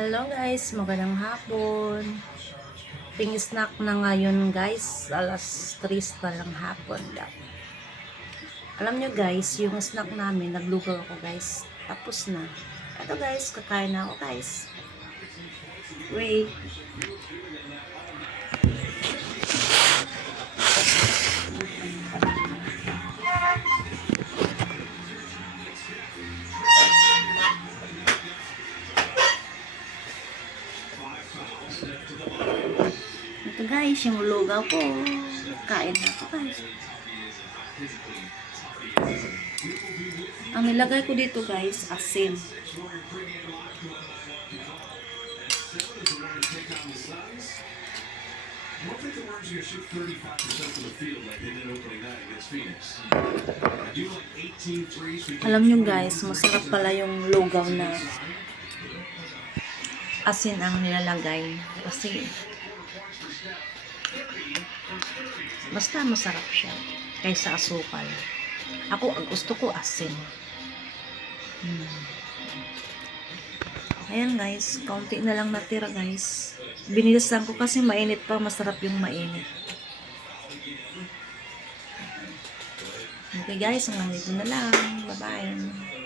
Hello guys, magandang hapon. Ping snack na ngayon guys, alas 3 na lang hapon daw. Alam nyo guys, yung snack namin, naglugaw ako guys. Tapos na. Ito guys, kakain na ako guys. Wait. Ito guys, yung lugaw ko. Kain na ako guys. Ang nilagay ko dito guys, asin. Don't think the going to shoot 35% from the field like they did opening night against Phoenix. I do like 18 threes. We Alam nyo guys, masarap pala yung lugaw na asin ang nilalagay. Kasi basta masarap siya kaysa asukal. Ako, ang gusto ko asin. Hmm. Ayan guys, kaunti na lang natira guys. Binilasan ko kasi mainit pa, masarap yung mainit. Okay guys, hanggang dito na lang. Bye-bye.